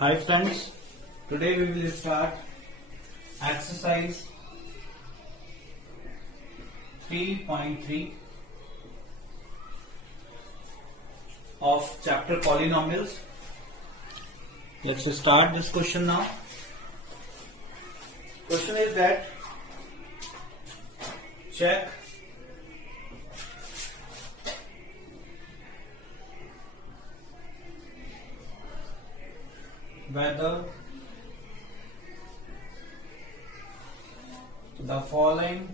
Hi friends, today we will start exercise 3.3 of chapter polynomials. Let's start this question now. Question is that check whether the following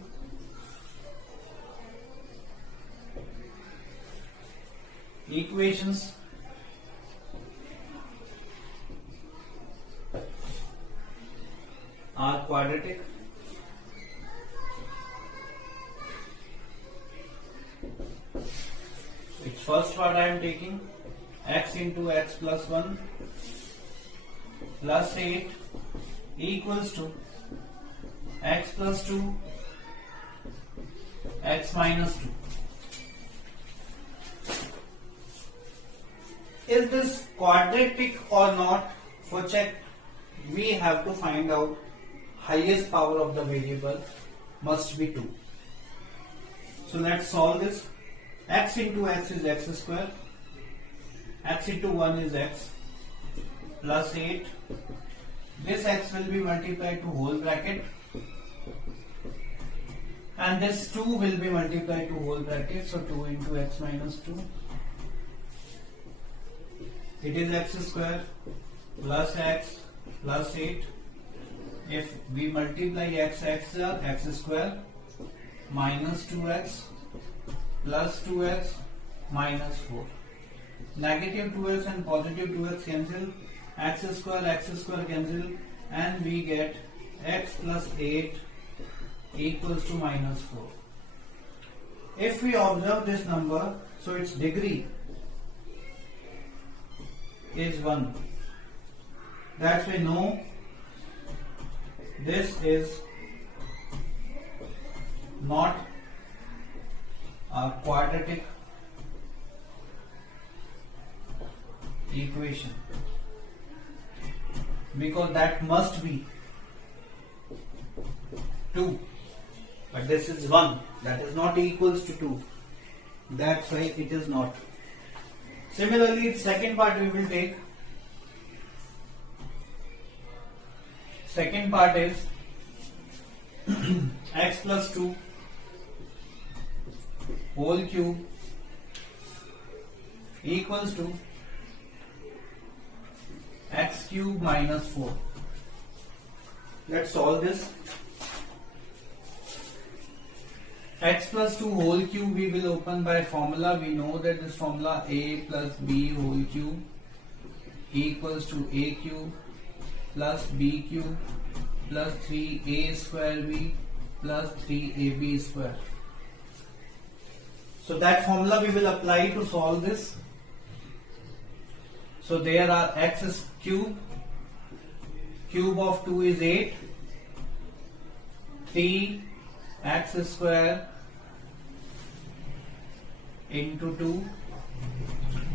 equations are quadratic. Its first part I am taking x into x plus 1 plus 8 equals to x plus 2 x minus 2. Is this quadratic or not? For check, we have to find out highest power of the variable must be 2. So let's solve this. X into x is x square, x into 1 is x plus 8. This x will be multiplied to whole bracket and this 2 will be multiplied to whole bracket, so 2 into x minus 2. It is x square plus x plus 8. If we multiply x square minus 2x plus 2x minus 4. Negative 2x and positive 2x cancel. X square cancel, and we get x plus 8 equals to minus 4. If we observe this number, so its degree is 1. That we know this is not a quadratic equation, because that must be 2, but this is 1, that is not equals to 2, that's why it is not. Similarly, second part we will take. Second part is x plus 2 whole cube equals to x cube minus 4. Let's solve this. X plus 2 whole cube we will open by formula. We know that this formula a plus b whole cube equals to a cube plus b cube plus 3a square b plus 3ab square. So that formula we will apply to solve this. So there are x is cube of 2 is 8, 3x square into 2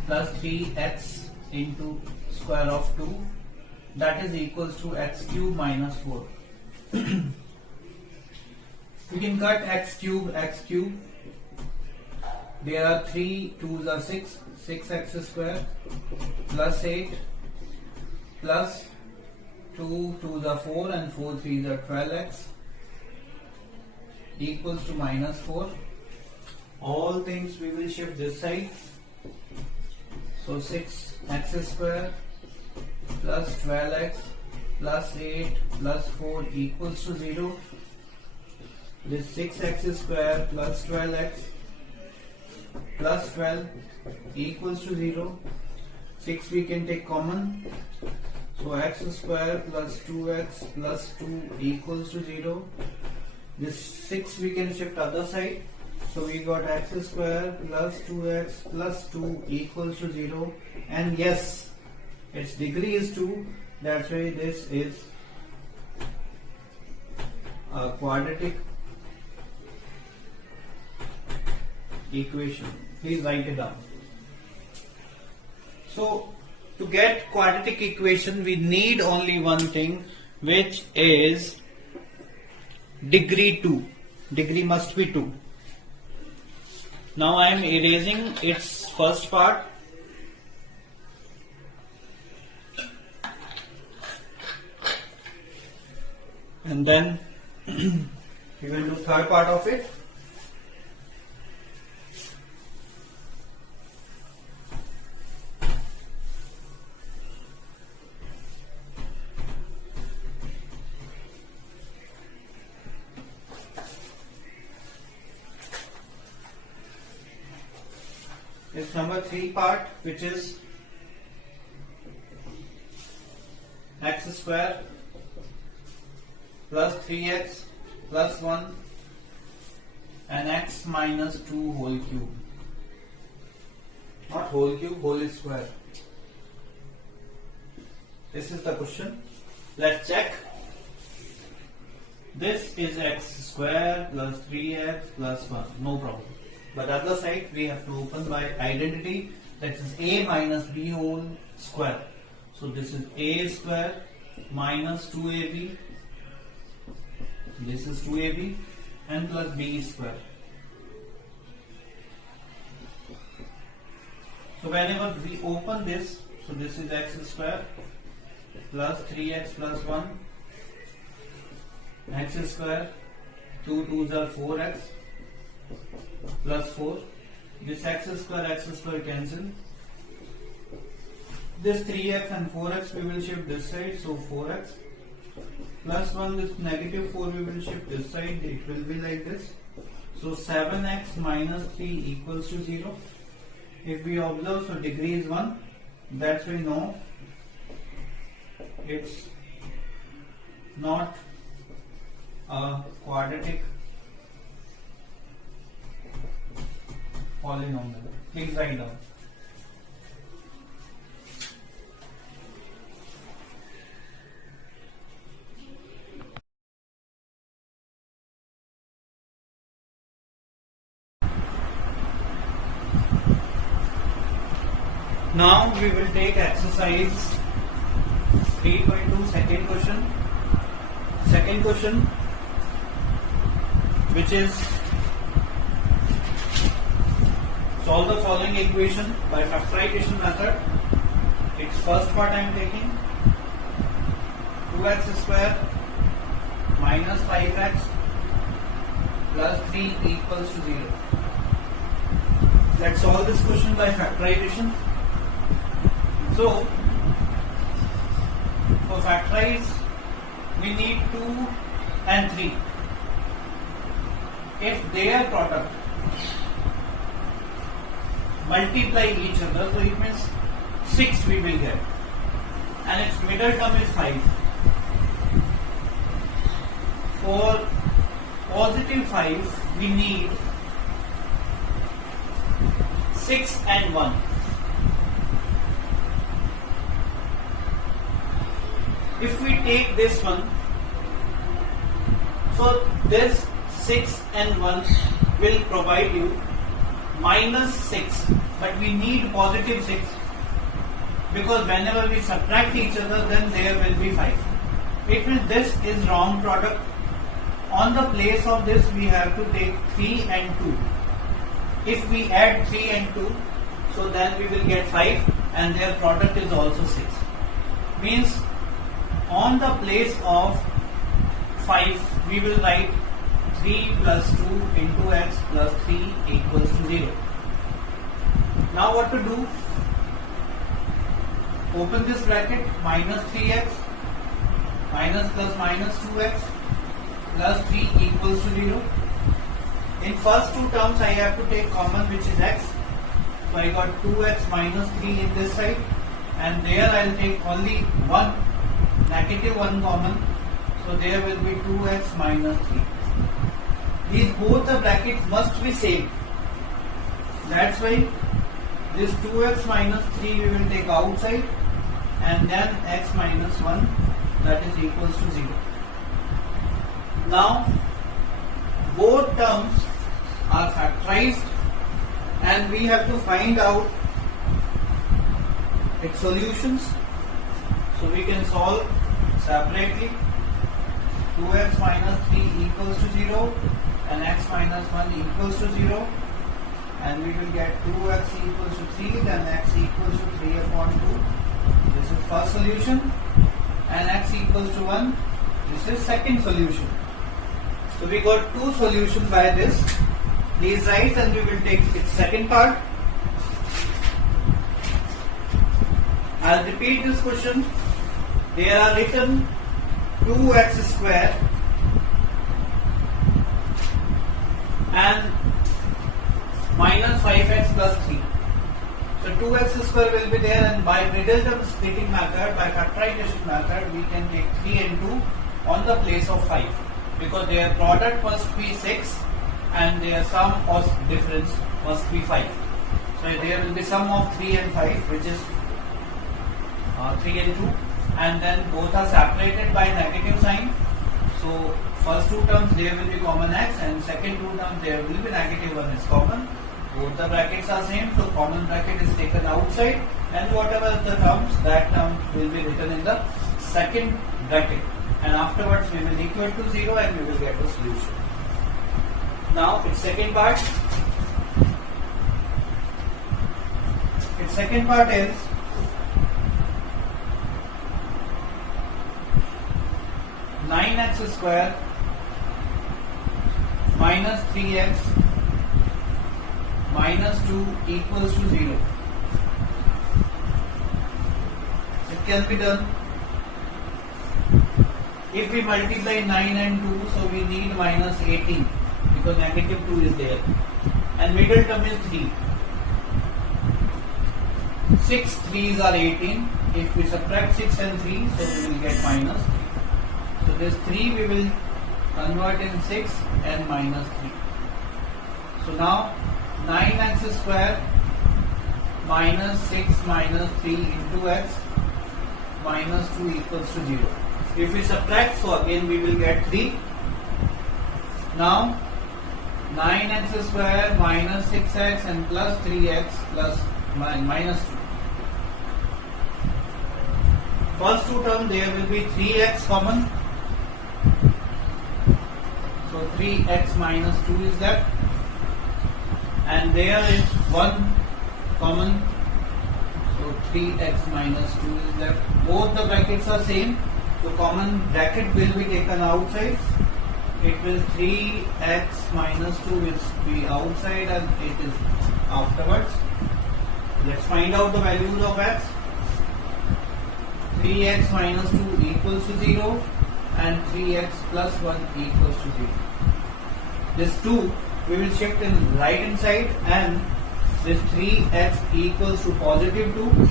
plus 3x into square of 2, that is equals to x cube minus 4. We can cut x cube. There are 3 2s are 6, 6x square plus 8 plus 2 2s are 4 and 4 3s are 12x equals to minus 4. All things we will shift this side. So 6x square plus 12x plus 8 plus 4 equals to 0. This 6x square plus 12x plus 12 equals to 0. 6 we can take common. So x square plus 2x plus 2 equals to 0. This 6 we can shift other side. So we got x square plus 2x plus 2 equals to 0. And yes, its degree is 2. That's why this is a quadratic equation. Please write it down. So to get quadratic equation we need only one thing, which is degree 2. Degree must be 2. Now I am erasing its first part. And then we will do third part of it. It's number 3 part, which is x square plus 3x plus 1 and x minus 2 whole cube. Not whole cube, whole square. This is the question. Let's check. This is x square plus 3x plus 1. No problem. But other side we have to open by identity, that is a minus b whole square. So this is a square minus 2ab, this is 2ab and plus b square. So whenever we open this, so this is x square plus 3x plus 1, x square, 2 2s are 4x plus 4, this x square cancel, this 3x and 4x we will shift this side, so 4x plus 1, this negative 4 we will shift this side, it will be like this. So 7x minus 3 equals to 0. If we observe, so degree is 1, that's we know it's not a quadratic polynomial. Please write down. Now we will take exercise 3.2 second question. Second question, which is solve the following equation by factorization method. Its first part I am taking 2x square minus 5x plus 3 equals to 0. Let's solve this question by factorization. So, for factorize, we need 2 and 3. If their product multiply each other, so it means 6 we will get, and its middle term is 5. For positive 5, we need 6 and 1. If we take this one, so this 6 and 1 will provide you minus 6, but we need positive 6, because whenever we subtract each other, then there will be 5. It means this is wrong product. On the place of this, we have to take 3 and 2. If we add 3 and 2, so then we will get 5, and their product is also 6. Means on the place of 5, we will write 3 plus 2 into x plus 3 equals to 0. Now what to do? Open this bracket, minus 3x minus plus minus 2x plus 3 equals to 0. In first two terms I have to take common, which is x. So I got 2x minus 3 in this side, and there I will take only 1, negative 1 common. So there will be 2x minus 3. These both the brackets must be same. That's why this 2x minus 3 we will take outside, and then x minus 1, that is equals to 0. Now both terms are factorized, and we have to find out its solutions. So we can solve separately. 2x minus 3 equals to 0 and x minus 1 equals to 0, and we will get 2x equals to 3, then x equals to 3 upon 2. This is first solution, and x equals to 1. This is second solution. So we got two solutions by this. Please write, and we will take its second part. I'll repeat this question. There are written 2x square and minus 5x plus 3. So 2x square will be there, and by middle term splitting method, by factorization method, we can take 3 and 2 on the place of 5, because their product must be 6 and their sum or difference must be 5. So there will be sum of 3 and 5, which is 3 and 2, and then both are separated by negative sign. So first two terms there will be common x, and second two terms there will be negative 1 is common. Both the brackets are same, so common bracket is taken outside, and whatever the terms, that term will be written in the second bracket, and afterwards we will equal to 0 and we will get a solution. Now its second part. Its second part is (9x square minus 3x minus 2 equals to 0). It can be done. If we multiply 9 and 2, so we need minus 18, because negative 2 is there, and middle term is 3. 6 3s are 18. If we subtract 6 and 3, so we will get minus 3. So this 3 we will convert in 6 and minus 3. So now 9x square minus 6 minus 3 into x minus 2 equals to 0. If we subtract, so again we will get 3. Now 9x square minus 6x and plus 3x plus minus 2. First two terms there will be 3x common. So 3x minus 2 is left, and there is 1 common. So 3x minus 2 is left. Both the brackets are same, so common bracket will be taken outside. It will 3x minus 2 will be outside, and it is afterwards. Let's find out the values of x. 3x minus 2 equals to 0 and 3x plus 1 equals to 0. This 2 we will shift in right hand side, and this 3x equals to positive 2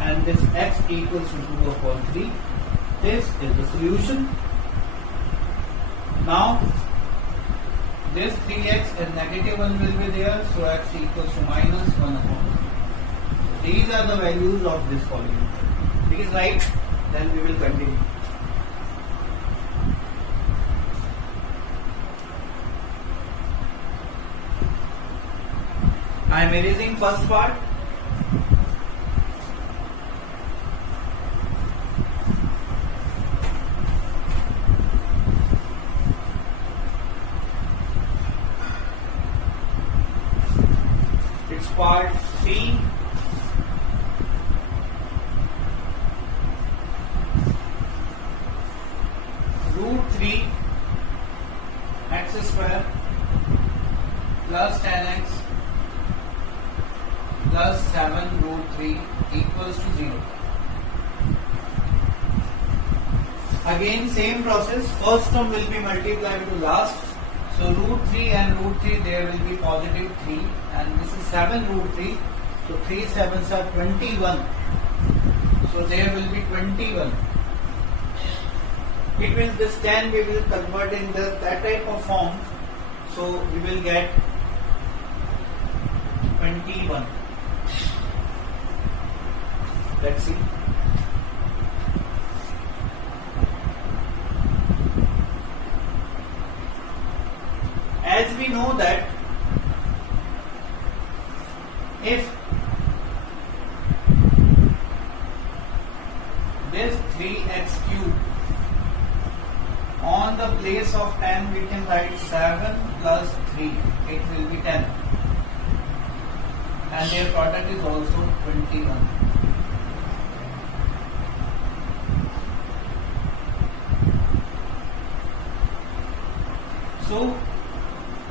and this x equals to 2 upon 3. This is the solution. Now this 3x and negative 1 will be there, so x equals to minus 1 upon 3. These are the values of this polynomial. Please write, then we will continue. I am erasing first part. It's part C. Root 3 x square plus 10x plus 7 root 3 equals to 0. Again same process. First term will be multiplied to last. So root 3 and root 3 there will be positive 3, and this is 7 root 3. So 3 7s are 21. So there will be 21. It means this 10 we will convert in that type of form. So we will get 21. Let's see. As we know that if on the place of 10 we can write 7 plus 3. It will be 10. And their product is also 21. So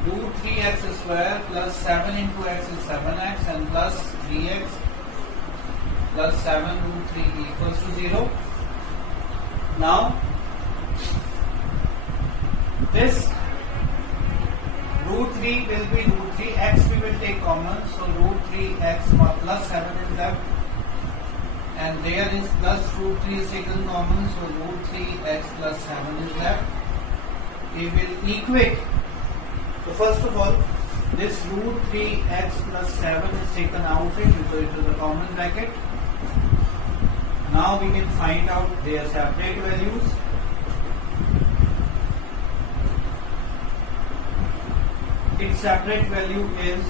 root 3x square plus 7 into x is 7x and plus 3x plus 7 root 3 equals to 0. Now this root 3 will be root 3, x we will take common, so root 3x plus 7 is left, and there is plus root 3 is taken common, so root 3x plus 7 is left. We will equate. So first of all, this root 3x plus 7 is taken outside because it is a common bracket. Now we can find out their separate values. Its separate value is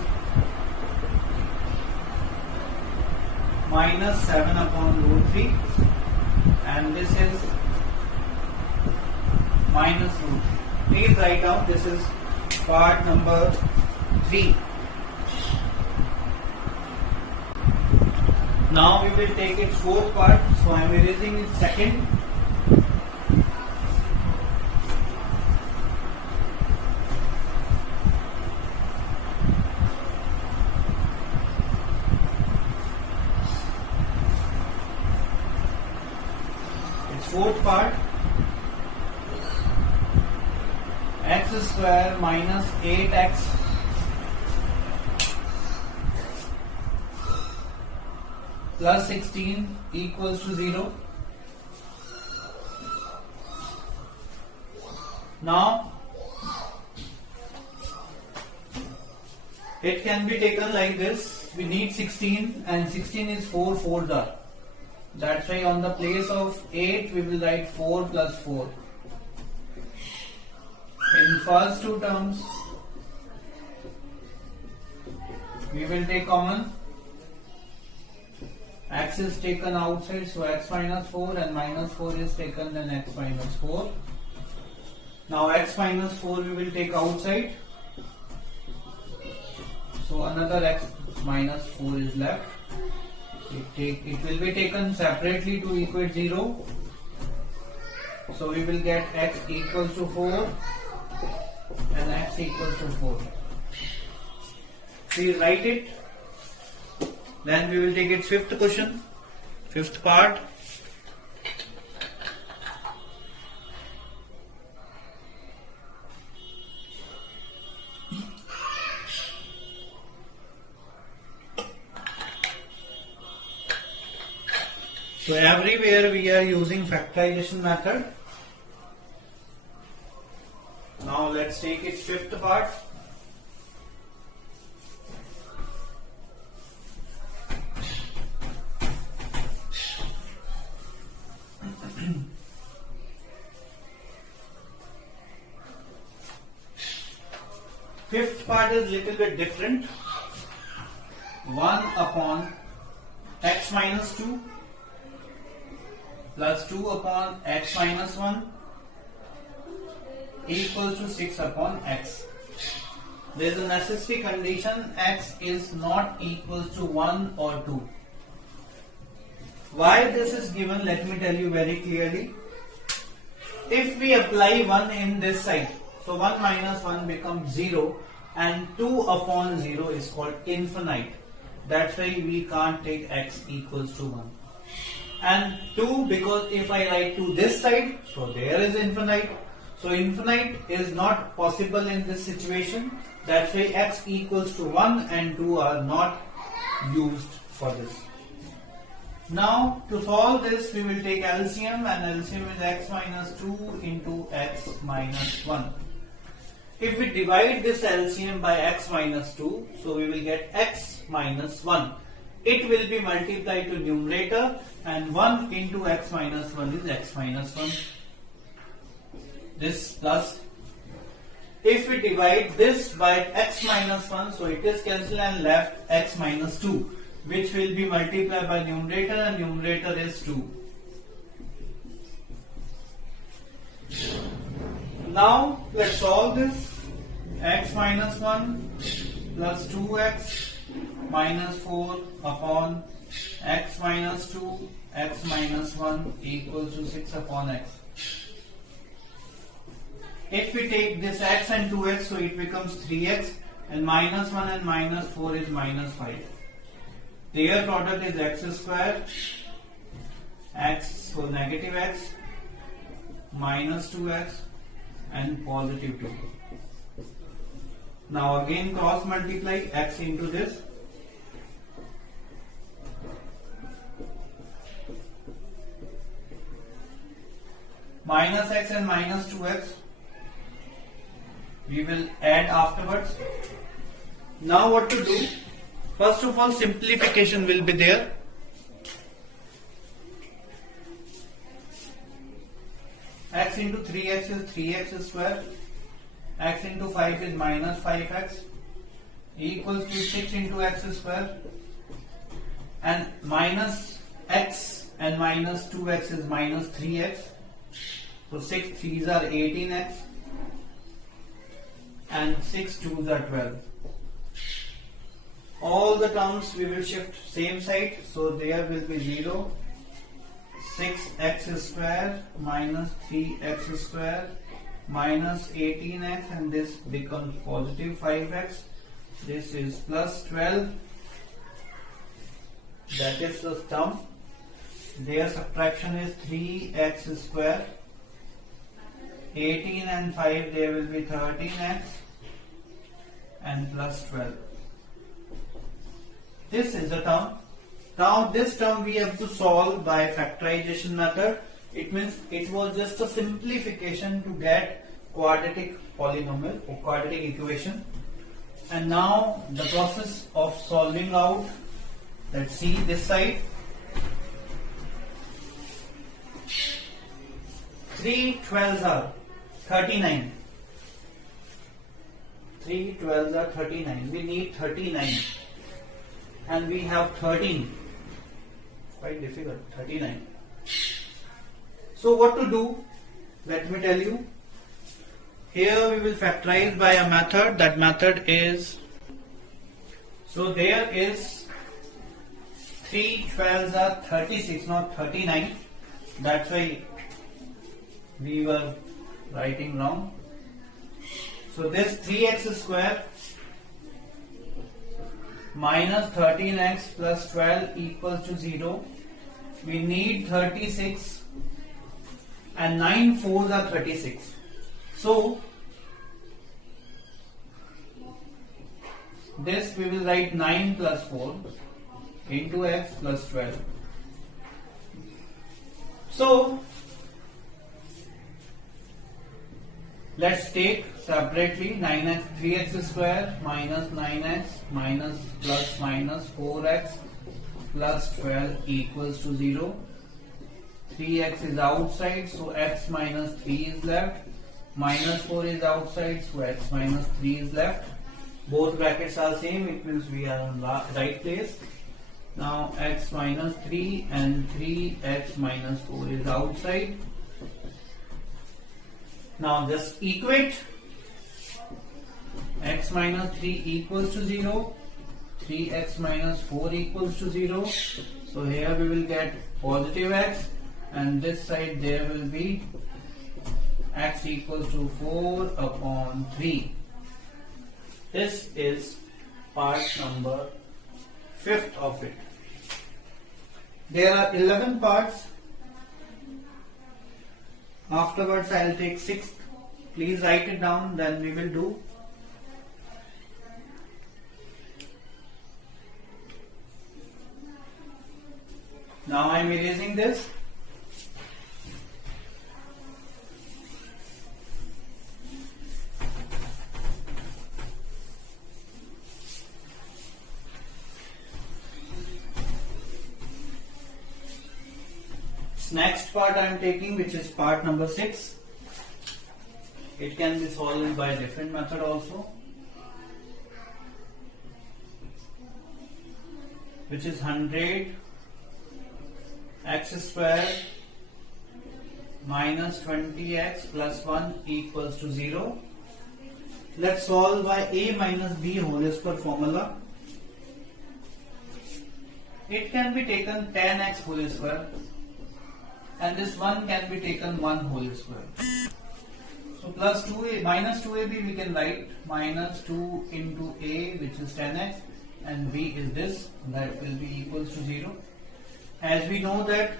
minus 7 upon root 3 and this is minus root 3. Please write down, this is part number 3. Now we will take its fourth part, so I am erasing its second. Its fourth part, x square minus 8x plus 16 equals to 0. Now it can be taken like this. We need 16 and 16 is 4 fours are. That's why on the place of 8 we will write 4 plus 4. In first two terms we will take common. X is taken outside, so x minus 4 and minus 4 is taken, then x minus 4. Now x minus 4 we will take outside, so another x minus 4 is left. It will be taken separately to equate 0. So we will get x equals to 4 and x equals to 4. Please write it. Then we will take its fifth question, fifth part. So everywhere we are using factorization method. Now let's take its fifth part. Fifth part is little bit different. 1 upon x minus 2 plus 2 upon x minus 1 equals to 6 upon x. There is a necessary condition, x is not equal to 1 or 2. Why this is given, let me tell you very clearly. If we apply 1 in this side, so 1 minus 1 becomes 0 and 2 upon 0 is called infinite. That's why we can't take x equals to 1. And 2, because if I write to this side, so there is infinite. So infinite is not possible in this situation. That's why x equals to 1 and 2 are not used for this. Now to solve this we will take LCM, and LCM is x minus 2 into x minus 1. If we divide this LCM by x minus 2, so we will get x minus 1. It will be multiplied to numerator, and 1 into x minus 1 is x minus 1. This plus. If we divide this by x minus 1, so it is cancelled and left x minus 2, which will be multiplied by numerator, and numerator is 2. Now let's solve this. X minus 1 plus 2x minus 4 upon x minus 2 x minus 1 equals to 6 upon x. If we take this x and 2x, so it becomes 3x, and minus 1 and minus 4 is minus 5. Their product is x square, x, so negative x, minus 2x and positive 2. Now again cross multiply x into this. Minus x and minus 2x we will add afterwards. Now what to do? First of all, simplification will be there. X into 3x is 3x square. X into 5 is minus 5x equals to 6 into x square, and minus x and minus 2x is minus 3x. So 6 3s are 18x and 6 2s are 12. All the terms we will shift same side, so there will be 0. 6x square minus 3x square minus 18x, and this becomes positive 5x. This is plus 12. That is the term. Their subtraction is 3x square. 18 and 5, there will be 13x and plus 12. This is the term. Now this term we have to solve by factorization method. It means it was just a simplification to get quadratic polynomial or quadratic equation. And now the process of solving out. Let's see this side. 3 12s are 39. 3 12s are 39. We need 39. And we have 13. Quite difficult. 39. So what to do? Let me tell you. Here we will factorize by a method. That method is, so there is 3 12s are 36, not 39. That's why we were writing wrong. So this 3x square minus 13x plus 12 equals to 0. We need 36 and 9 4s are 36. So this we will write 9 plus 4 into x plus 12. So let's take separately 9x, 3x square minus 9x minus plus minus 4x plus 12 equals to 0. 3x is outside, so x minus 3 is left. Minus 4 is outside, so x minus 3 is left. Both brackets are same, it means we are on the right place. Now x minus 3 and 3x minus 4 is outside. Now just equate. X minus 3 equals to 0. 3x minus 4 equals to 0. So here we will get positive x, and this side there will be x equals to 4 upon 3. This is part number 5th of it. There are 11 parts. Afterwards I will take 6th. Please write it down, then we will do. Now I am erasing this. Next part I am taking, which is part number 6. It can be solved by a different method also, which is 100 x square minus 20x plus 1 equals to 0. Let's solve by a minus b whole square formula. It can be taken 10x whole square and this 1 can be taken 1 whole square. So plus 2a minus 2ab we can write minus 2 into a, which is 10x, and b is this, that will be equals to 0. As we know that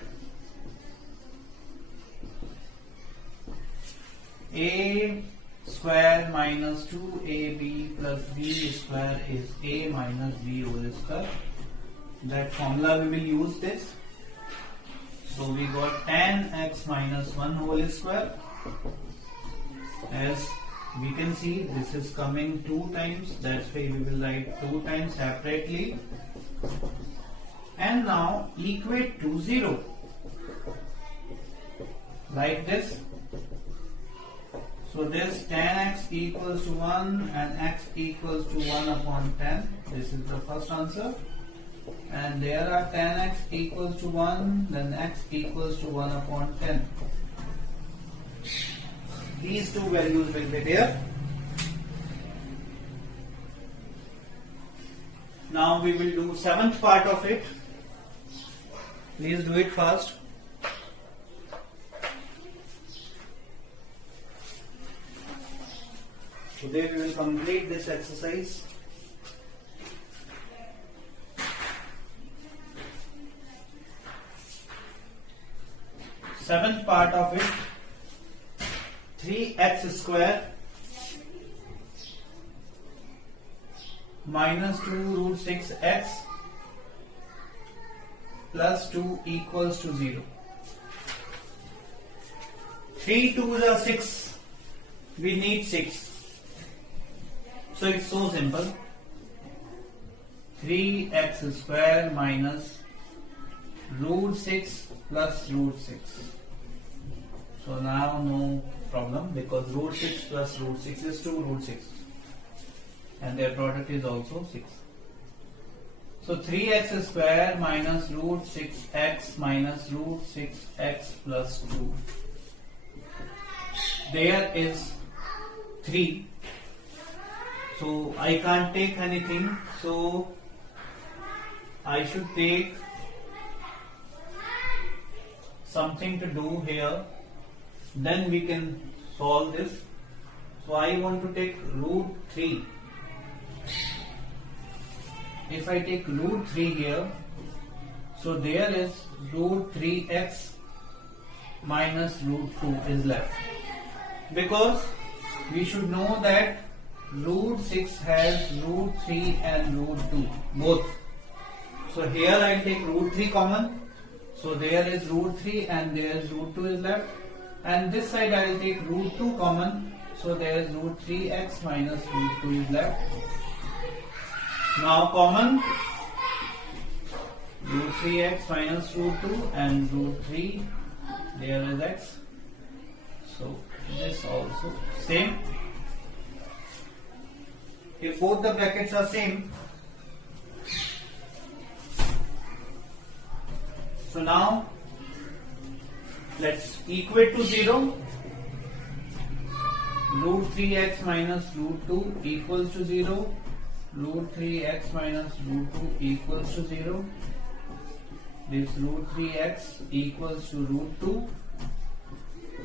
a square minus 2ab plus b square is a minus b whole square. That formula we will use this. So we got 10x minus 1 whole square. As we can see, this is coming 2 times, that's why we will write 2 times separately. And now equate to 0. Like this. So this 10x equals to 1 and x equals to 1 upon 10. This is the first answer. And there are 10x equals to 1, then x equals to 1 upon 10. These two values will be there. Now we will do 7th part of it. Please do it fast. Today we will complete this exercise. Seventh part of it, 3x square minus 2 root 6x plus 2 equals to 0. 3 2s are 6. We need 6. So it's so simple. 3x square minus root 6 plus root 6. So now no problem, because root 6 plus root 6 is 2 root 6 and their product is also 6. So 3x square minus root 6x minus root 6x plus 2. There is 3. So I can't take anything. So I should take something to do here. Then we can solve this. So I want to take root 3. If I take root 3 here, so there is root 3x minus root 2 is left. Because we should know that root 6 has root 3 and root 2 both. So here I take root 3 common. So there is root 3 and there is root 2 is left. And this side I will take root 2 common. So there is root 3x minus root 2 is left. Now common root 3x minus root 2 and root 3. There is x. So this also same. If both the brackets are same, so now let's equate to 0. Root 3x minus root 2 equals to 0. Root 3x minus root 2 equals to 0. This root 3x equals to root 2.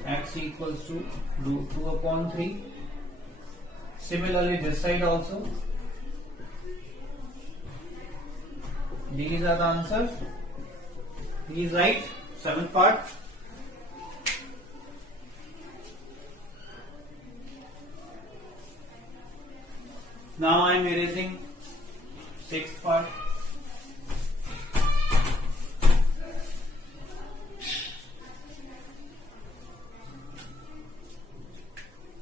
X equals to root 2 upon 3. Similarly this side also. These are the answers. Please write 7th part. Now I am erasing 6th part.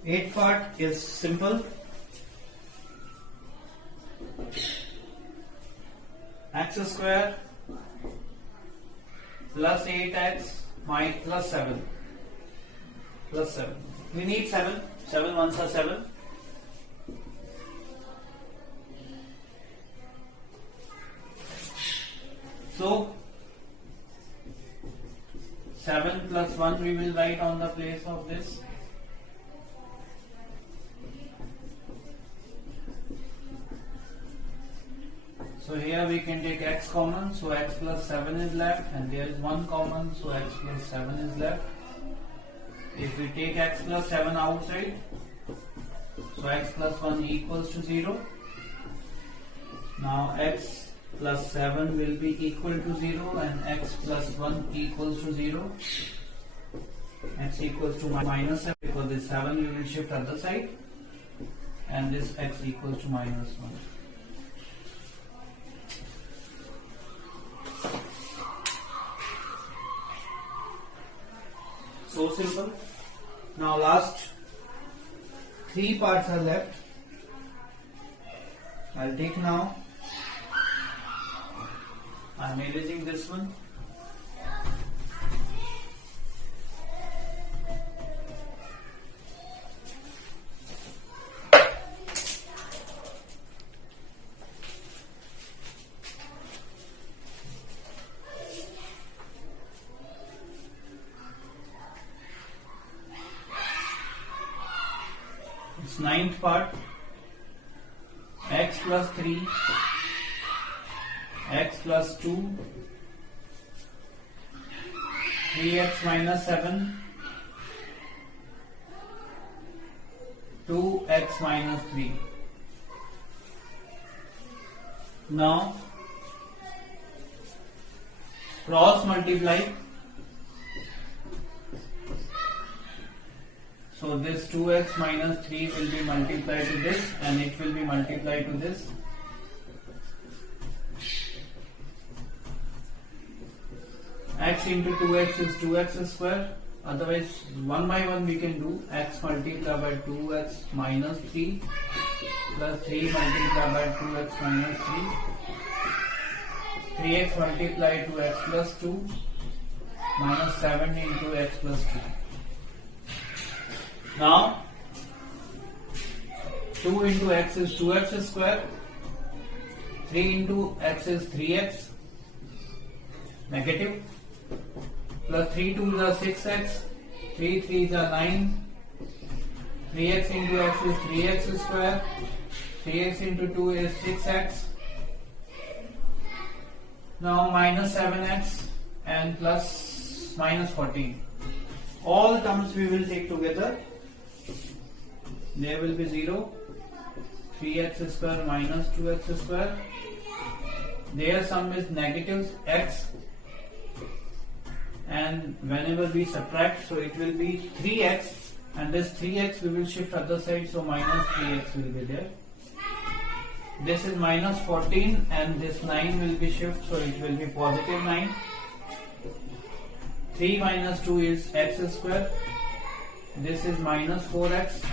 Eighth part is simple. X square plus 8x plus 7. Plus 7. We need 7. 7 ones are 7. So 7 plus 1 we will write on the place of this. So here we can take x common, so x plus 7 is left, and there is 1 common, so x plus 7 is left. If we take x plus 7 outside, so x plus 1 equals to 0. Now x plus 7 will be equal to 0 and x plus 1 equals to 0. X equals to minus 7 because this 7 we will shift other side, and this x equals to minus 1. So simple. Now last 3 parts are left. I'll take now. I'm erasing this one. It's ninth part. X plus 3, x plus 2, 3x minus 7, 2x minus 3. Now cross multiply. So this 2x minus 3 will be multiplied to this, and it will be multiplied to this. X into 2x is 2x square. Otherwise, one by one we can do. X multiplied by 2x minus 3 plus 3 multiplied by 2x minus 3. 3x multiplied to x plus 2 minus 7 into x plus 2. Now 2 into x is 2x square, 3 into x is 3x negative, plus 3 2s are 6x, 3 3s are 9, 3x into x is 3x square, 3x into 2 is 6x. Now minus 7x and plus minus 14. All terms we will take together. There will be 0, 3x square minus 2x square. Their sum is negative x, and whenever we subtract, so it will be 3x, and this 3x we will shift other side, so minus 3x will be there. This is minus 14 and this 9 will be shift, so it will be positive 9. 3 minus 2 is x square. This is minus 4x.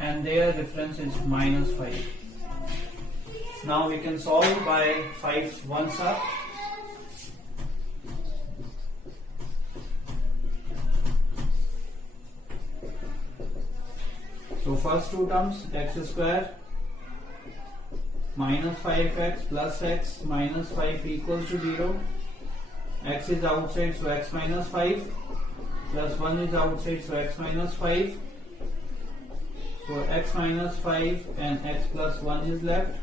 And their difference is minus 5. Now we can solve by 5 ones up. So first two terms, x square minus 5x plus x minus 5 equals to 0. X is outside, so x minus 5 plus 1 is outside, so x minus 5. So x minus 5 and x plus 1 is left.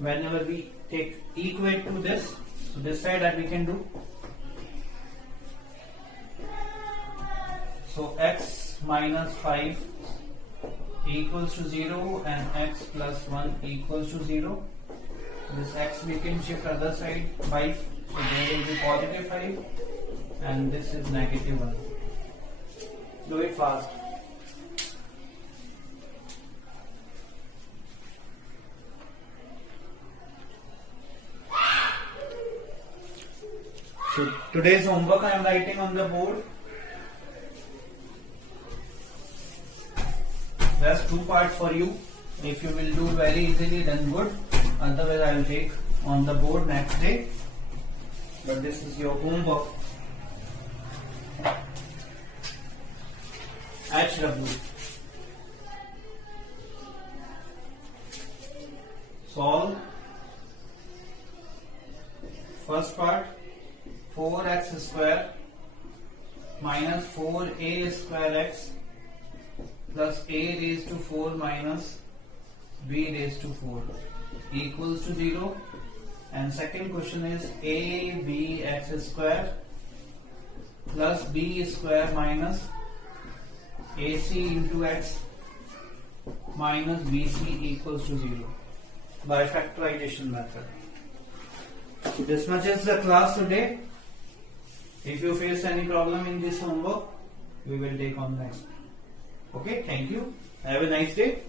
Whenever we take equate to this, so this side that we can do. So x minus 5 equals to 0 and x plus 1 equals to 0. This x we can shift other side 5. So there will be positive 5 and this is negative 1. Do it fast. So today's homework I am writing on the board. There's 2 parts for you. If you will do very easily, then good. Otherwise I will take on the board next day. But this is your homework. HW. Solve. First part, 4x square minus 4a square x plus a raised to 4 minus b raised to 4 equals to 0. And second question is abx square plus b square minus ac into x minus bc equals to 0 by factorization method. So this much is the class today. If you face any problem in this homework, we will take on next. Okay, thank you. Have a nice day.